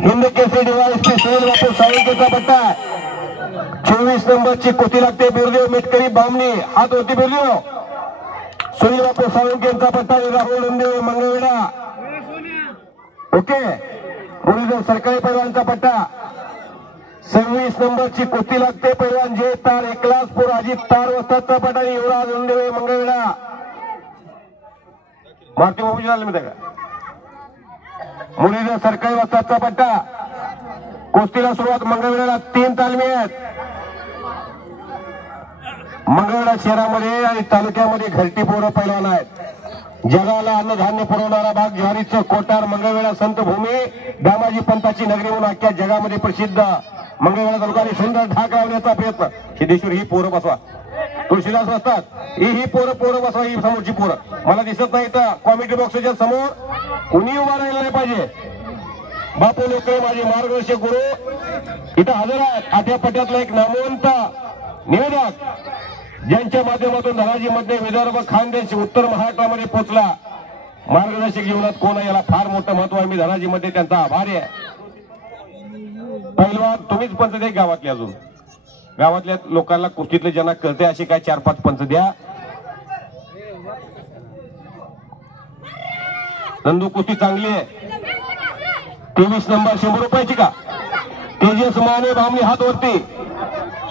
Hind Kesari device Sunil बापू साळुंकेचा पट्टा 24 नंबरची कुस्ती लागते बिरदेव मेटकरी बामणी हात होती बिरदेव सुनील बापू साळुंकेचा पट्टा राहुल नंदेव मंगळवेढा ओके मुरलीधर सरकारी पैलवानचा पट्टा 26 नंबरची कुस्ती लागते पैलवान जय तार एकलासपूर अजित तार वस्तादचा पट्टा युवराज नंदेव मंगळवेढा मारुती बाबूजी झाले मी का मुरलीधर सरकारी वस्तादचा पट्टा कुस्तीला सुरुवात मंगळवेढ्याला 3 तालमी आहेत मंगळवेढा शहरामध्ये आणि तालुक्यामध्ये घरटी पोरं पैलवान आहेत जगाला अन्नधान्य पुरवणारा भाग ज्वारीचं कोटार मंगळवेढा संत भूमी दामाजी पंताची नगरी म्हणून अख्ख्या जगामध्ये प्रसिद्ध मंगळवेढा तालुक्याने सुंदर ढाक लावण्याचा प्रयत्न सिद्धेश्वर ही पोरं बसवा तुळशीदास बसतात ही पोरं बसवा ही समोरची पोरं मला दिसत नाही तर कॉमेडी बॉक्सच्या समोर कुणी उभा राहिलं नाही पाहिजे बापू लोकळे माझे मार्गदर्शक गुरु इथं हजर आहेत आठ्या पट्ट्यातला एक नामवंत निवेदक ज्यांच्या माध्यमातून धनाजी मध्ये विदर्भ खानदेश उत्तर महाराष्ट्रामध्ये पोहोचला मार्गदर्शक जीवनात कोण आहे याला फार मोठं महत्व आहे मी धनाजी मध्ये त्यांचा आभारी आहे पहिलवान तुम्हीच पंच द्या गावातले अजून गावातल्या लोकांना कुस्तीतले ज्यांना कळते असे काय 4-5 पंच द्या नंदू कुस्ती चांगली आहे 23 नंबर 100 रुपयाची का तेजस माने बामणी हात वरती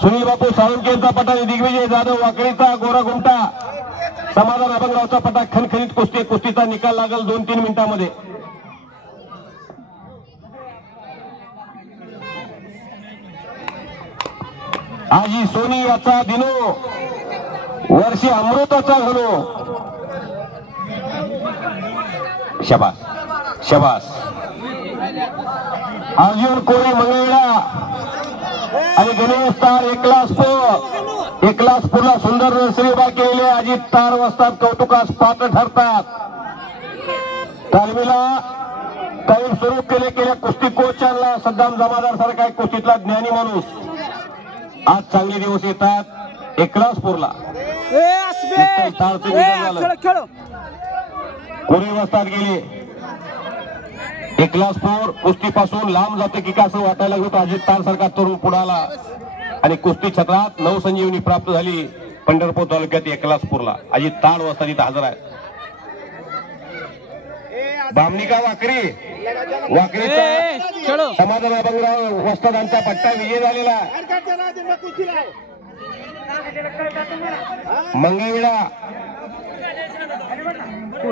सुनील बापू साळुंकेचा पट्टा दिग्विजय जाधव वाकरीचा गोरा गुमटा समाधान अभंगरावचा पट्टा खणखणीत कुस्ती कुस्तीचा निकाल लागल 2-3 मिनिटांमध्ये आजी सोनी याचा दिनो वर्षी अमृताचा घनो शबास शबास अर्जुन कोळी मंगळवेढा आणि गणेश तार एकलासपूरला सुंदर नर्सरी उभा केलेले अजित तार वस्ताद कौतुकास पात्र ठरतात तालमीला काही सुरू केल्या कुस्ती कोचांना सद्दाम जमादार सारखा एक कुस्तीतला ज्ञानी माणूस आज चांगले दिवस येतात एकलासपूरला कोळी वस्ताद गेले एकलासपूर कुस्तीपासून लांब जाते की कसं वाटायला लागलं अजित तार सारखा तरुण पुढाला आणि कुस्ती क्षेत्रात नवसंजीवनी प्राप्त झाली पंढरपूर तालुक्यात एकलासपूरला अजित तार वाजता तिथं हजर आहे बामणी का वाकरीचा समाधान अभंगराव वस्तादांचा पट्टा विजय झालेला मंगळवेढा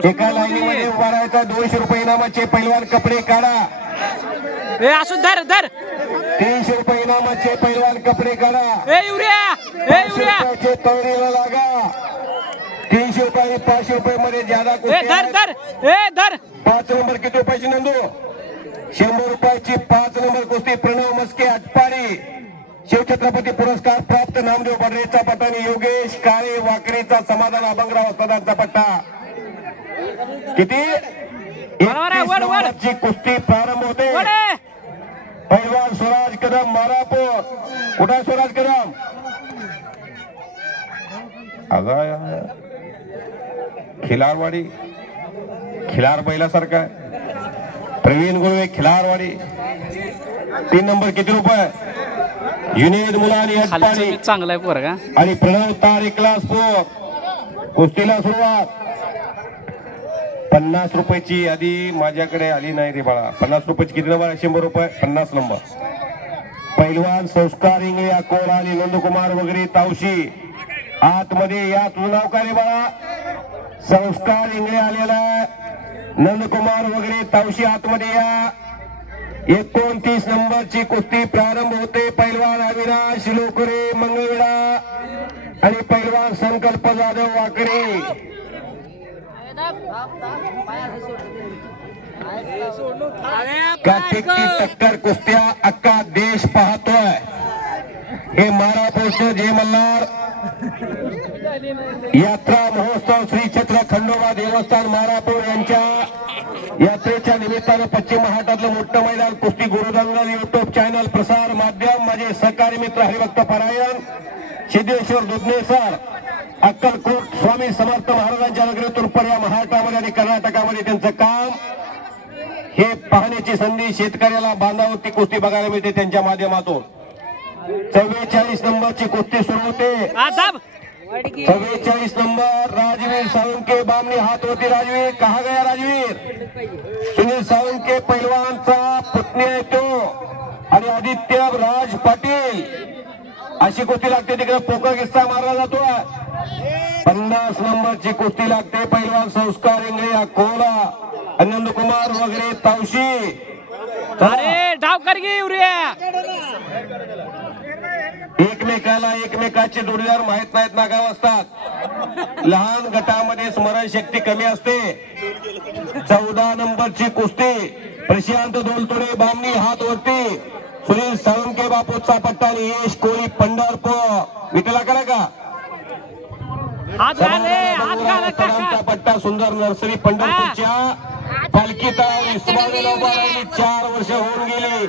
एका लाईनीमध्ये उभा राहायचा 200 रुपये इनामाचे पैलवान कपडे काढा असू धर 300 रुपये इनामाचे पैलवान कपडे काढा तयारीला लागा 300 रुपये 500 रुपये मध्ये ज्यादा 5 नंबर किती रुपयाची नंदू 100 रुपयाची 5 नंबर कुस्ती प्रणव मस्के अटपाडी शिवछत्रपती पुरस्कार प्राप्त नामदेव बडरेचा पट्टा आणि योगेश काळे वाकरीचा समाधान अभंगराव वस्तादांचा पट्टा किती ची कुस्ती प्रारंभ होते पैलवान स्वराज कदम मारापूर कुठे स्वराज कदम खिलारवाडी खिलार बैलासारखा प्रवीण गुळवे खिलारवाडी 3 नंबर किती रुपये युनिद मुलानी चांगला आहे पोरगा आणि प्रणव तार एकलासपूर कुस्तीला सुरुवात 50 रुपयाची यादी माझ्याकडे आली नाही रे बाळा 50 रुपयाची किती नंबर आहे 100 रुपये 50 नंबर पैलवान संस्कार इंगळे अकोला आणि नंदकुमार वगैरे तावशी आतमध्ये या तुझं नाव काय रे बाळा संस्कार इंगळे आलेला नंदकुमार वगैरे तावशी आतमध्ये या 29 नंबरची कुस्ती प्रारंभ होते पैलवान अविनाश लोकरे मंगळवेढा आणि पैलवान संकल्प जाधव वाकरे टक्कर कुस्त्या अख्खा देश पाहतोय हे मारापूरचं जय मल्हार यात्रा महोत्सव श्री छत्र खंडोबा देवस्थान मारापूर यांच्या यात्रेच्या निमित्तानं पश्चिम महाराष्ट्रातलं मोठं मैदान कुस्ती गुरुदंगल युट्यूब चॅनल प्रसार माध्यम माझे सहकारी मित्र हरिभक्त परायण सिद्धेश्वर दुधने सर अक्कलकोट स्वामी समर्थ महाराजांच्या नगरीतून पर्या महाराष्ट्रामध्ये आणि कर्नाटकामध्ये त्यांचं काम हे पाहण्याची संधी शेतकऱ्याला बांधावरती कुस्ती बघायला मिळते त्यांच्या माध्यमातून. 44 नंबरची कुस्ती सुरू होते. 44 नंबर राजवीर साळुंके बामणी हात होती. राजवीर कहा गया राजवीर. सुनील साळुंके पैलवानचा पुतण्या येतो आणि आदित्य राज पाटील अशी कुस्ती लागते. तिकडे पोकर किस्सा मारला जातो. 50 नंबरची कुस्ती लागते. पैलवान संस्कार इंगळे अकोला आनंद कुमार वगैरे तावशी. एकमेकाचे जोडीदार माहित नाहीत ना गाव असतात. लहान गटामध्ये स्मरणशक्ती कमी असते. 14 नंबरची कुस्ती प्रशांत दोलतोडे बामणी हात वरती. सुनील साळुंके बापूचा पट्टा आणि यश कोळी पंढरपूर. विठला करा का पट्टा सुंदर नर्सरी पंढरपूरच्या पालखी तळावर उभा राहिली. 4 वर्ष होऊन गेली.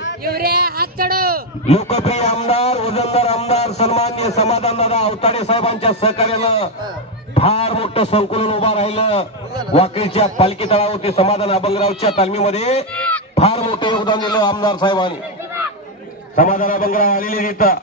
लोकप्रिय आमदार वजनदार आमदार सन्माननीय समाधानदादा अवताडे साहेबांच्या सहकार्यानं फार मोठं संकुलन उभा राहिलं. वाकळीच्या पालखी तळावरती समाधान अभंगरावच्या तालमीमध्ये फार मोठं योगदान दिलं आमदार साहेबांनी. समाधान अभंगराव आलेले तिथं